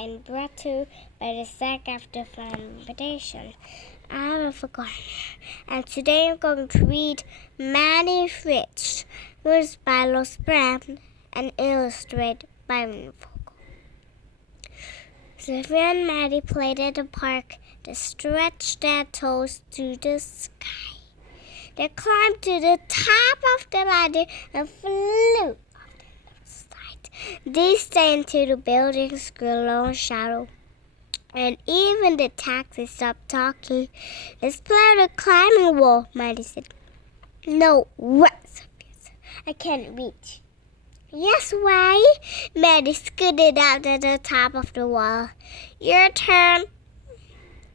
and brought to by the sack after fermentation. I haven't forgotten. And today I'm going to read Maddi Rich, words by Los Brown and illustrated by Vogel. Sophia and Maddi played at the park. They stretched their toes to the sky. They climbed to the top of the ladder and flew off the side. They stayed into the building's long shadow. And even the taxi stopped talking. Let's play the climbing wall, Maddi said. No, what? Sophia said. I can't reach. Yes, why? Maddi scooted out to the top of the wall. Your turn,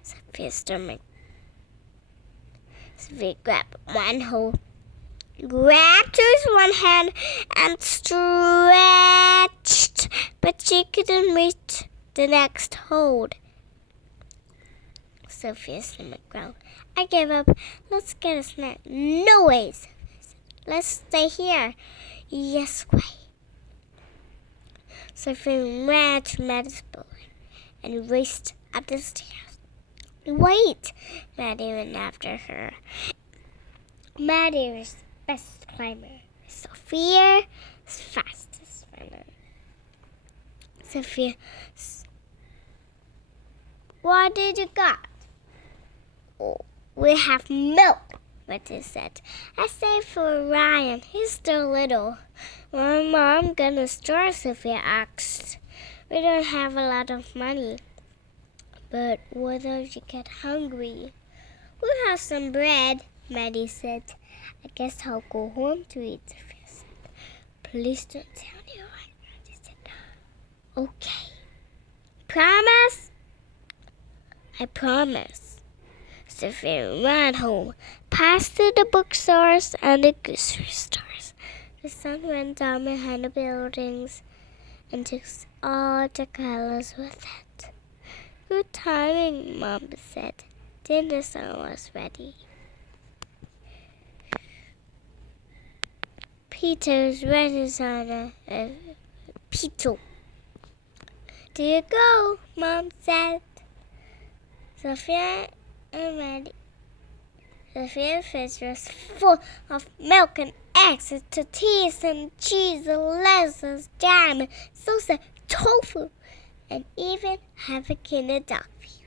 Sophia stomach. Sophia grabbed one hold, grabbed his one hand, and stretched, but she couldn't reach the next hold. Sophia's stomach growled. I gave up. Let's get a snack. No way, Sophia said. Let's stay here. Yes way. Sophia ran to Maddi's building and raced up the stairs. Wait! Maddi went after her. Maddi was the best climber. Sophia was fastest runner. Sophia, what did you got? Oh, we have milk, Maddi said. I saved for Ryan. He's still little. Where Mom gonna store? Sophia asked. We don't have a lot of money. But what if you get hungry? We'll have some bread, Maddi said. I guess I'll go home to eat, Sophia said. Please don't tell anyone, Maddi said. Okay. Promise? I promise. Sophia ran home, past through the bookstores and the grocery stores. The sun went down behind the buildings and took all the colors with it. Good timing, Mom said. Dinner song was ready. Peter's ready on a pizza. Do you go? Mom said. Sophia and Maddi. Sophia's fridge was full of milk and eggs and tortillas and cheese and lettuce, jam, salsa, tofu, and even have a kind of dog food.